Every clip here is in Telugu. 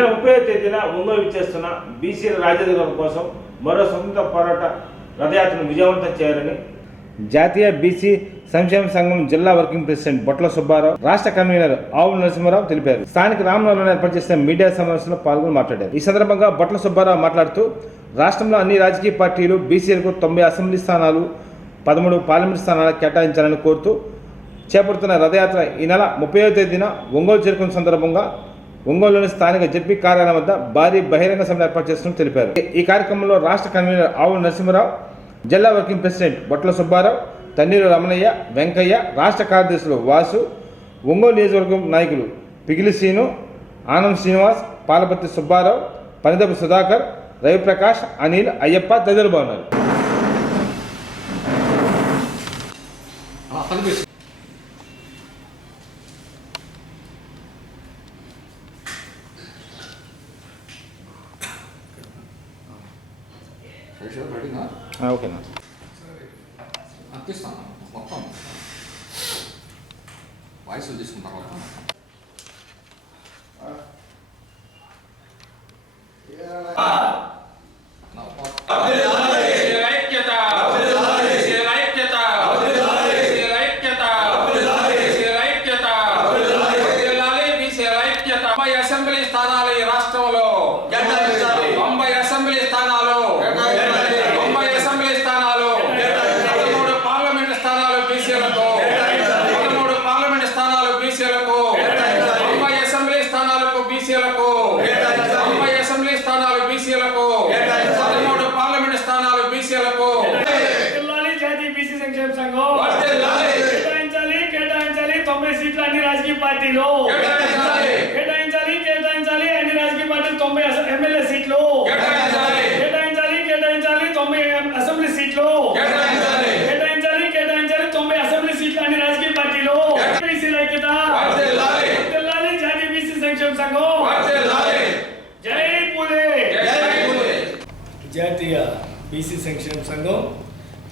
నెల ముప్పై తేదీన ఒంగోలు విచ్చేస్తున్న బీసీల రాజ్యాధికారం కోసం మరో స్వతంత్ర పోరాట రథయాత్రను విజయవంతం చేయాలని జాతీయ బీసీ సంక్షేమ సంఘం జిల్లా వర్కింగ్ ప్రెసిడెంట్ బొట్ల సుబ్బారావు రాష్ట్ర కన్వీనర్ ఆవుల నరసింహారావు తెలిపారు. స్థానిక రామనగరంలో ఏర్పాటు చేసిన మీడియా సమావేశంలో పాల్గొని మాట్లాడారు. ఈ సందర్భంగా బొట్ల సుబ్బారావు మాట్లాడుతూ రాష్ట్రంలో అన్ని రాజకీయ పార్టీలు బీసీలకు తొంభై అసెంబ్లీ స్థానాలు పదమూడు పార్లమెంట్ స్థానాలు కేటాయించాలని కోరుతూ చేపడుతున్న రథయాత్ర ఈ నెల ముప్పైవ తేదీన ఒంగోలు చేరుకున్న సందర్భంగా ఒంగోలులోని స్థానిక జడ్పీ కార్యాలయం వద్ద భారీ బహిరంగ సభ ఏర్పాటు చేస్తున్నట్టు తెలిపారు. ఈ కార్యక్రమంలో రాష్ట్ర కన్వీనర్ ఆవుల నరసింహరావు జిల్లా వర్కింగ్ ప్రెసిడెంట్ బొట్ల సుబ్బారావు తన్నీరు రమణయ్య వెంకయ్య రాష్ట్ర కార్యదర్శులు వాసు ఒంగోలు నియోజకవర్గం నాయకులు పిగిలి శ్రీను ఆనంద్ శ్రీనివాస్ పాలపర్తి సుబ్బారావు పనిదపు సుధాకర్ రవిప్రకాష్ అనిల్ అయ్యప్ప తదితరులు బాగున్నారు halógenos. పార్టీలు కేటాయించాలి. కేటాయించాలి కేటాయించాలి అన్ని రాజకీయ పార్టీలు తొంభై అసె- ఎమ్మెల్యే సీట్లు కేటాయించాలి. కేటాయించాలి కేటాయించాలి తొంభై ఎం- అసెంబ్లీ సీట్లు కేటాయించాలి. కేటాయించాలి కేటాయించాలి తొంభై అసెంబ్లీ సీట్లు అన్ని రాజకీయ పార్టీలు బీసీ ఐక్యత వర్ధిల్లాలి. వర్ధిల్లాలి, జాతీయ బీసీ సంక్షేమ సంఘం వర్ధిల్లాలి. జై పూలే జై పూలే. జాతీయ బీసీ సంక్షేమ సంఘం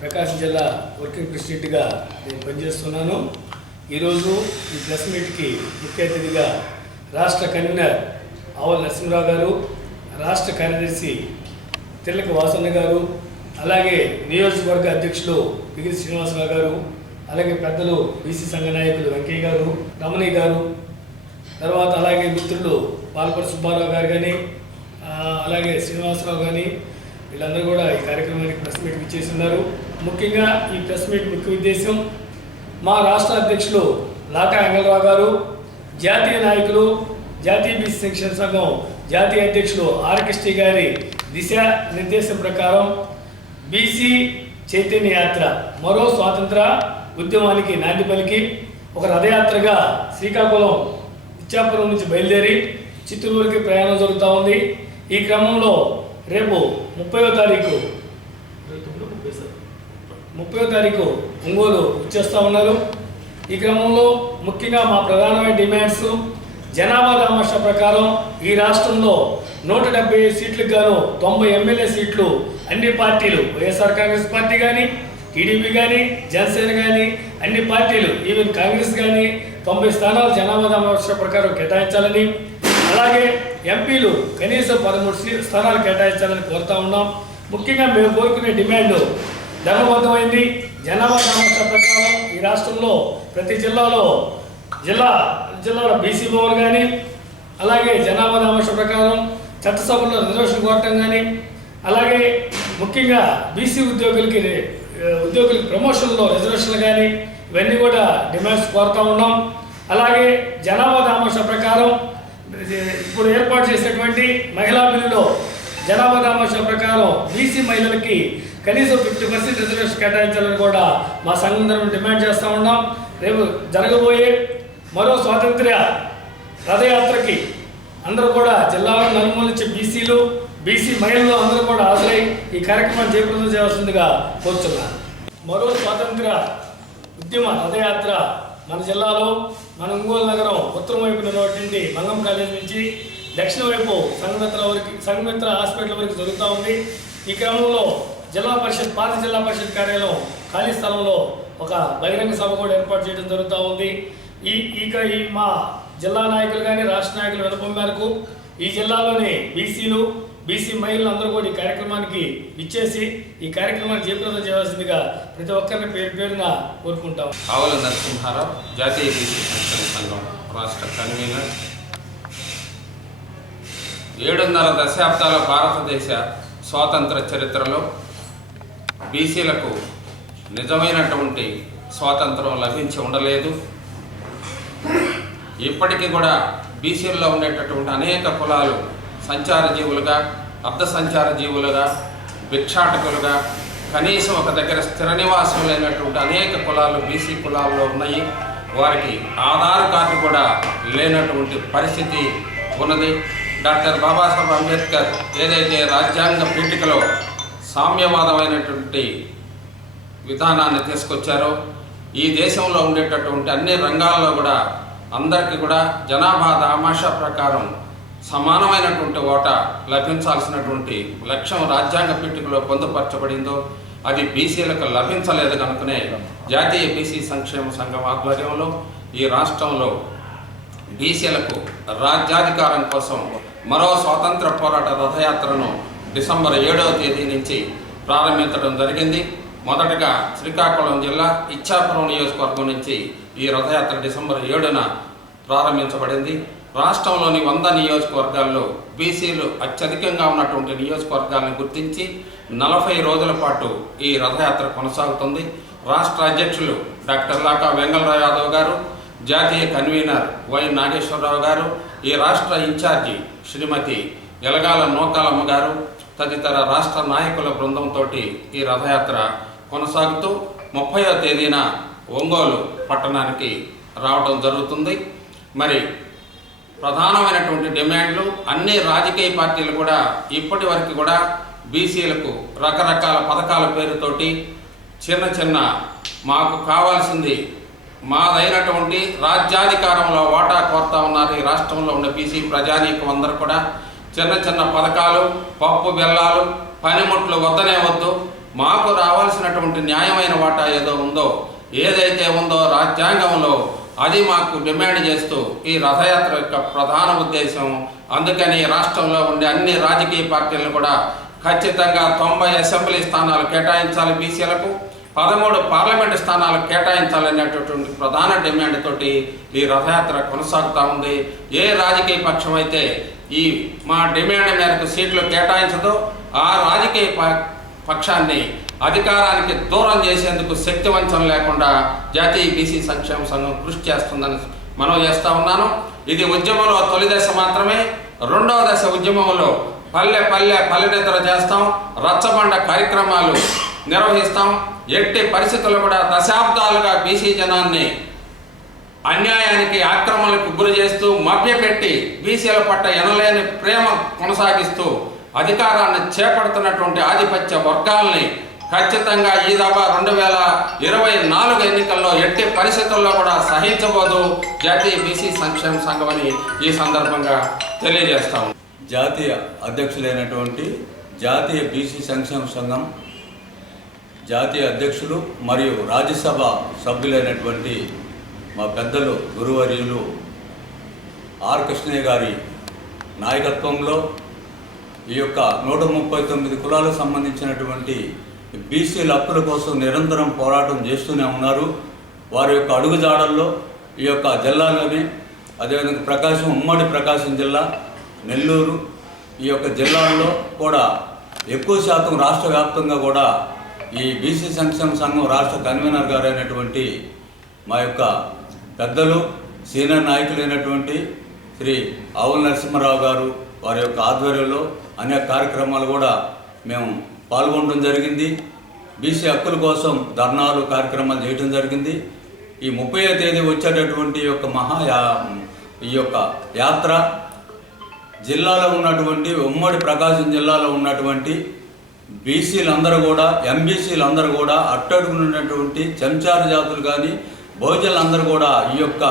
ప్రకాశం జిల్లా వర్కింగ్ ప్రెసిడెంట్గా నేను పనిచేస్తున్నాను ఈరోజు ఈ ప్రెస్ మీట్కి ముఖ్య అతిథిగా రాష్ట్ర కన్వీనర్ ఆవల నరసింహరావు గారు రాష్ట్ర కార్యదర్శి తిల్లక వాసన్న గారు అలాగే నియోజకవర్గ అధ్యక్షులు పిగిరి శ్రీనివాసరావు గారు అలాగే పెద్దలు బీసీ సంఘ నాయకులు వెంకయ్య గారు రమణి గారు తర్వాత అలాగే మిత్రులు పాల్పడి సుబ్బారావు గారు కానీ అలాగే శ్రీనివాసరావు కానీ వీళ్ళందరూ కూడా ఈ కార్యక్రమానికి ప్రెస్ మీట్ ఇచ్చేసి ఉన్నారు. ముఖ్యంగా ఈ ప్రెస్ మీట్ ముఖ్య ఉద్దేశం మా రాష్ట్ర అధ్యక్షులు లాకా వెంగళరావు గారు జాతీయ నాయకులు జాతీయ బీసీ శిక్షణ సంఘం జాతీయ అధ్యక్షులు ఆర్కెస్టీ గారి దిశ నిర్దేశం ప్రకారం బీసీ చైతన్య యాత్ర మరో స్వాతంత్ర ఉద్యమానికి నాంది పలికి ఒక రథయాత్రగా శ్రీకాకుళం ఇచ్చాపురం నుంచి బయలుదేరి చిత్తూరుకి ప్రయాణం జరుగుతూ ఉంది. ఈ క్రమంలో రేపు ముప్పైవ తారీఖు. ముప్పై తారీఖు ఒంగోలు వచ్చేస్తూ ఉన్నారు. ఈ క్రమంలో ముఖ్యంగా మా ప్రధానమైన డిమాండ్స్ జనాభా దామాషా ప్రకారం ఈ రాష్ట్రంలో నూట డెబ్బై సీట్లకు గాను తొంభై ఎమ్మెల్యే సీట్లు అన్ని పార్టీలు వైఎస్ఆర్ కాంగ్రెస్ పార్టీ కానీ టీడీపీ కానీ జనసేన కానీ అన్ని పార్టీలు ఈవెన్ కాంగ్రెస్ కానీ తొంభై స్థానాలు జనాభా దామాషా ప్రకారం కేటాయించాలని అలాగే ఎంపీలు కనీసం పదమూడు సీ- స్థానాలు కేటాయించాలని కోరుతా ఉన్నాం. ముఖ్యంగా మేము కోరుకునే డిమాండ్ ధర్మబద్ధమైంది. జనాభా సమస్య ప్రకారం ఈ రాష్ట్రంలో ప్రతి జిల్లాలో జిల్లా జిల్లాలో బీసీ భవన్ కానీ అలాగే జనాభా సమస్య ప్రకారం చట్టసభలో రిజర్వేషన్ కోరటం కానీ అలాగే ముఖ్యంగా బీసీ ఉద్యోగులకి ఉద్యోగులకి ప్రమోషన్లో రిజర్వేషన్లు కానీ ఇవన్నీ కూడా డిమాండ్స్ కోరుతూ ఉన్నాం. అలాగే జనాభా దామాషా ప్రకారం ఇప్పుడు ఏర్పాటు చేసినటువంటి మహిళా బిల్లులో జనాభా దామాషా ప్రకారం బీసీ మహిళలకి కనీసం ఫిఫ్టీ పర్సెంట్ రిజర్వేషన్ కేటాయించాలని కూడా మా సంఘం తరఫున డిమాండ్ చేస్తూ ఉన్నాం. రేపు జరగబోయే మరో స్వాతంత్ర్య రథయాత్రకి అందరూ కూడా జిల్లాలో నలుమూల నుంచి బీసీలు బీసీ మహిళలు అందరూ కూడా హాజరై ఈ కార్యక్రమాన్ని జయప్రదం చేయవలసిందిగా కోరుతున్నాను మరో స్వాతంత్ర ఉద్యమ రథయాత్ర మన జిల్లాలో మన ఒంగోలు నగరం ఉత్తరం వైపు ఉన్నటువంటి మంగం కాలేజ్ నుంచి దక్షిణ వైపు సంఘమిత్ర వరకు సంఘమిత్ర హాస్పిటల్ వరకు జరుగుతూ ఉంది. ఈ క్రమంలో జిల్లా పరిషత్ పాత జిల్లా పరిషత్ కార్యాలయం ఖాళీ స్థలంలో ఒక బహిరంగ సభ కూడా ఏర్పాటు చేయడం జరుగుతూ ఉంది. ఈ ఇక ఈ మా జిల్లా నాయకులు కానీ రాష్ట్ర నాయకులు వినపం మేరకు ఈ జిల్లాలోని బీసీలు బీసీ మహిళలు అందరూ కూడా ఈ కార్యక్రమానికి ఇచ్చేసి ఈ కార్యక్రమాన్ని జయప్రదం చేయవలసిందిగా ప్రతి ఒక్కరిని పేరు పేరున కోరుకుంటాం. ఆవుల నరసింహారావు జాతీయ బీసీ సంక్షేమ సంఘం రాష్ట్ర కన్వీనర్. ఏడున్నర దశాబ్దాల భారతదేశ స్వాతంత్ర చరిత్రలో బీసీలకు నిజమైనటువంటి స్వాతంత్రం లభించి ఉండలేదు. ఇప్పటికీ కూడా బీసీల్లో ఉండేటటువంటి అనేక కులాలు సంచార జీవులుగా అర్ధ సంచార జీవులుగా భిక్షాటకులుగా కనీసం ఒక దగ్గర స్థిర నివాసం లేనటువంటి అనేక కులాలు బీసీ కులాల్లో ఉన్నాయి. వారికి ఆధార్ కార్డు కూడా లేనటువంటి పరిస్థితి ఉన్నది. డాక్టర్ బాబాసాహెబ్ అంబేద్కర్ ఏదైతే రాజ్యాంగ పీఠికలో సామ్యవాదమైనటువంటి విధానాన్ని తీసుకొచ్చారో. ఈ దేశంలో ఉండేటటువంటి అన్ని రంగాల్లో కూడా అందరికీ కూడా జనాభా దామాషా ప్రకారం సమానమైనటువంటి ఓట లభించాల్సినటువంటి లక్ష్యం రాజ్యాంగ పీఠికలో పొందుపరచబడిందో అది బీసీలకు లభించలేదు కనుకనే జాతీయ బీసీ సంక్షేమ సంఘం ఆధ్వర్యంలో ఈ రాష్ట్రంలో బీసీలకు రాజ్యాధికారం కోసం మరో స్వాతంత్ర పోరాట రథయాత్రను డిసెంబర్ ఏడవ తేదీ నుంచి ప్రారంభించడం జరిగింది. మొదటగా శ్రీకాకుళం జిల్లా ఇచ్చాపురం నియోజకవర్గం నుంచి ఈ రథయాత్ర డిసెంబర్ ఏడున ప్రారంభించబడింది. రాష్ట్రంలోని వంద నియోజకవర్గాల్లో బీసీలు అత్యధికంగా ఉన్నటువంటి నియోజకవర్గాలను గుర్తించి నలభై రోజుల పాటు ఈ రథయాత్ర కొనసాగుతుంది. రాష్ట్ర అధ్యక్షులు డాక్టర్ లాకా వెంగళరావు యాదవ్ గారు జాతీయ కన్వీనర్ వై నాగేశ్వరరావు గారు ఈ రాష్ట్ర ఇన్ఛార్జి శ్రీమతి ఎలగాల నోకాలమ్మ గారు తదితర రాష్ట్ర నాయకుల బృందంతో ఈ రథయాత్ర కొనసాగుతూ ముప్పయో తేదీన ఒంగోలు పట్టణానికి రావడం జరుగుతుంది. మరి ప్రధానమైనటువంటి డిమాండ్లు అన్ని రాజకీయ పార్టీలు కూడా ఇప్పటి వరకు కూడా బీసీలకు రకరకాల పథకాల పేరుతోటి చిన్న చిన్న మాకు కావాల్సింది మాదైనటువంటి రాజ్యాధికారంలో వాటా కోరుతా ఉన్నారు ఈ రాష్ట్రంలో ఉన్న బీసీ ప్రజానీకం అందరూ కూడా. చిన్న చిన్న పథకాలు పప్పు బెల్లాలు పనిముట్లు వద్దనే వద్దు. మాకు రావాల్సినటువంటి న్యాయమైన వాటా ఏదో ఉందో ఏదైతే ఉందో రాజ్యాంగంలో అది మాకు డిమాండ్ చేస్తూ ఈ రథయాత్ర యొక్క ప్రధాన ఉద్దేశం. అందుకని రాష్ట్రంలో ఉండే అన్ని రాజకీయ పార్టీలను కూడా ఖచ్చితంగా తొంభై అసెంబ్లీ స్థానాలు కేటాయించాలి బీసీలకు. పదమూడు పార్లమెంటు స్థానాలు కేటాయించాలనేటటువంటి ప్రధాన డిమాండ్ తోటి ఈ రథయాత్ర కొనసాగుతూ ఉంది. ఏ రాజకీయ పక్షం అయితే ఈ మా డిమాండ్ మేరకు సీట్లు కేటాయించదో ఆ రాజకీయ ప- పక్షాన్ని అధికారానికి దూరం చేసేందుకు శక్తివంచం లేకుండా జాతీయ బీసీ సంక్షేమ సంఘం కృషి చేస్తుందని మనం చేస్తూ ఉన్నాను. ఇది ఉద్యమంలో తొలి దశ మాత్రమే. రెండవ దశ ఉద్యమంలో పల్లె పల్లె పల్లెనిద్ర చేస్తాం. రచ్చబండ కార్యక్రమాలు నిర్వహిస్తాం. ఎట్టి పరిస్థితుల్లో కూడా దశాబ్దాలుగా బీసీ జనాన్ని అన్యాయానికి ఆక్రమణలకు గురి చేస్తూ మభ్యపెట్టి బీసీల పట్ల ఎనలేని ప్రేమ కొనసాగిస్తూ అధికారాన్ని చేపడుతున్నటువంటి ఆధిపత్య వర్గాల్ని ఖచ్చితంగా ఈ దఫా రెండు వేల ఇరవై నాలుగు ఎన్నికల్లో ఎట్టి పరిస్థితుల్లో కూడా సహించబోదు. జాతీయ బీసీ సంక్షేమ సంఘం అని ఈ సందర్భంగా తెలియజేస్తాం జాతీయ అధ్యక్షులైనటువంటి జాతీయ బీసీ సంక్షేమ సంఘం జాతీయ అధ్యక్షులు మరియు రాజ్యసభ సభ్యులైనటువంటి మా పెద్దలు గురువర్యులు ఆర్ కృష్ణయ్య గారి నాయకత్వంలో ఈ యొక్క నూట ముప్పై తొమ్మిది కులాలకు సంబంధించినటువంటి బీసీల హక్కుల కోసం నిరంతరం పోరాటం చేస్తూనే ఉన్నారు. వారి యొక్క అడుగుజాడల్లో ఈ యొక్క జిల్లాలోని అదేవిధంగా ప్రకాశం ఉమ్మడి ప్రకాశం జిల్లా నెల్లూరు ఈ యొక్క జిల్లాల్లో కూడా ఎక్కువ శాతం రాష్ట్ర వ్యాప్తంగా కూడా ఈ బీసీ సంక్షేమ సంఘం రాష్ట్ర కన్వీనర్ గారు అయినటువంటి మా యొక్క పెద్దలు సీనియర్ నాయకులైనటువంటి శ్రీ ఆవుల నరసింహారావు గారు వారి యొక్క ఆధ్వర్యంలో అనేక కార్యక్రమాలు కూడా మేము పాల్గొనడం జరిగింది. బీసీ హక్కుల కోసం ధర్నాలు కార్యక్రమాలు చేయడం జరిగింది. ఈ ముప్పై తేదీ వచ్చేటటువంటి యొక్క మహా ఈ యొక్క యాత్ర జిల్లాలో ఉన్నటువంటి ఉమ్మడి ప్రకాశం జిల్లాలో ఉన్నటువంటి బీసీలందరూ కూడా ఎంబీసీలందరూ కూడా అట్టడుగునున్నటువంటి చెంచారు జాతులు కానీ బహుజనులందరూ కూడా ఈ యొక్క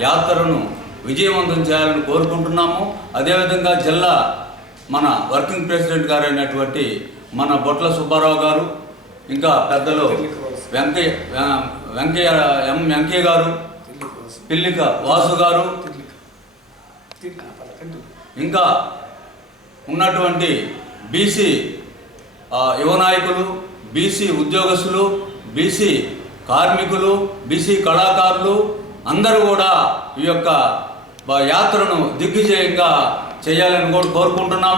యాత్రను విజయవంతం చేయాలని కోరుకుంటున్నాము. అదేవిధంగా జిల్లా మన వర్కింగ్ ప్రెసిడెంట్ గారు అయినటువంటి మన బొట్ల సుబ్బారావు గారు ఇంకా పెద్దలు వెంకయ్య వెంకయ్య ఎం వెంకయ్య గారు పిల్లిక వాసు గారు ఇంకా ఉన్నటువంటి బీసీ యువ నాయకులు బీసీ ఉద్యోగస్తులు బీసీ కార్మికులు బీసీ కళాకారులు అందరూ కూడా ఈ యొక్క యాత్రను దిగ్విజయంగా చేయాలని కూడా కోరుకుంటున్నాము.